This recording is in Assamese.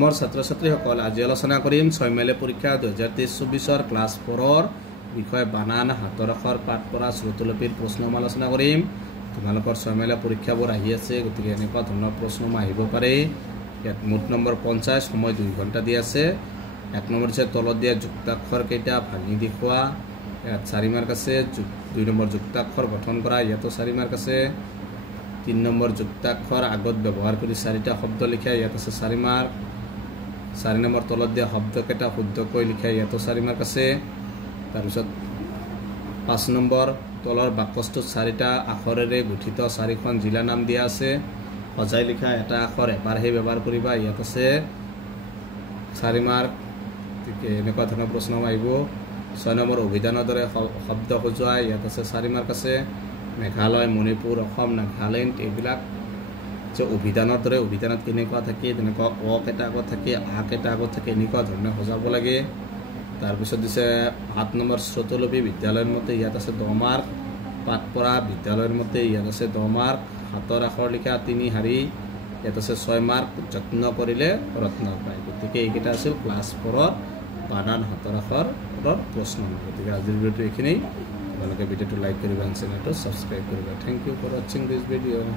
মোৰ ছাত্ৰ-ছাত্ৰীসকল আজি আলোচনা কৰিম 6 মেলে পৰীক্ষা 2023-24 ক্লাছ 4 বিষয় বানান হাতৰ আখৰ পাঠ পঢ়া শ্ৰুতলিপিৰ প্ৰশ্ন আলোচনা কৰিম। তোমালোকৰ 6 মেলে পৰীক্ষাবোৰ আহি আছে, গতিকে এনেকুৱা ধৰণৰ প্ৰশ্ন আহিব পাৰে। ইয়াত মুঠ নম্বৰ 50, সময় 2 ঘণ্টা দি আছে। 1 নম্বৰ আছে তলত দিয়া যুক্তাক্ষৰ কেইটা ভাঙি দেখুৱা। ইয়াত 4 মাৰ্ক আছে। 2 নম্বৰ যুক্তাক্ষৰ গঠন কৰা, ইয়াতো 4 মাৰ্ক আছে। 3 নম্বৰ যুক্তাক্ষৰ আগত ব্যৱহাৰ কৰি 4টা শব্দ লিখা, ইয়াত আছে 4 মাৰ্ক। 4 নম্বৰ তলত দিয়া শব্দকেইটা শুদ্ধকৈ লিখা, ইয়াতো 4 মাৰ্ক আছে। তাৰপিছত 5 নম্বৰ তলৰ বাকচটোত 4টা আখৰেৰে গঠিত 4খন জিলা নাম দিয়া আছে। সজাই লিখা এটা আখৰ এবাৰহে ব্যৱহাৰ কৰিবা, ইয়াত আছে 4 মাৰ্ক। গতিকে এনেকুৱা ধৰণৰ প্ৰশ্ন আহিব। 6 নম্বৰ অভিধানৰ দৰে শব্দ সজোৱা, ইয়াত আছে 4 মাৰ্ক আছে। মেঘালয়, মণিপুৰ, অসম, নাগালেণ্ড এইবিলাক যে অভিধানৰ দৰে অভিধানত কেনেকুৱা থাকে, তেনেকুৱা অ কেইটা আগত থাকে, আ কেইটা আগত থাকে, এনেকুৱা ধৰণে সজাব লাগে। তাৰপিছত দিছে 7 নম্বৰ শ্ৰুতলিপি বিদ্যালয়ৰ মতে, ইয়াত আছে 10 মাৰ্ক। পাঠ পঢ়া বিদ্যালয়ৰ মতে, ইয়াত আছে 10 মাৰ্ক। হাতৰ আখৰ লিখা 3 শাৰী, ইয়াত আছে 6 মাৰ্ক। যত্ন কৰিলে ৰত্ন পায়। গতিকে এইকেইটা আছিল ক্লাছ 4ৰ বানান হাতৰ আখৰৰ প্ৰশ্ন। গতিকে আজিৰ ভিডিঅ'টো এইখিনি। তোমালোকে ভিডিঅ'টো লাইক কৰিবা, চেনেলটো ছাবস্ক্ৰাইব কৰিবা। থেংক ইউ ফৰ ৱাচিং দিছ ভিডিঅ'।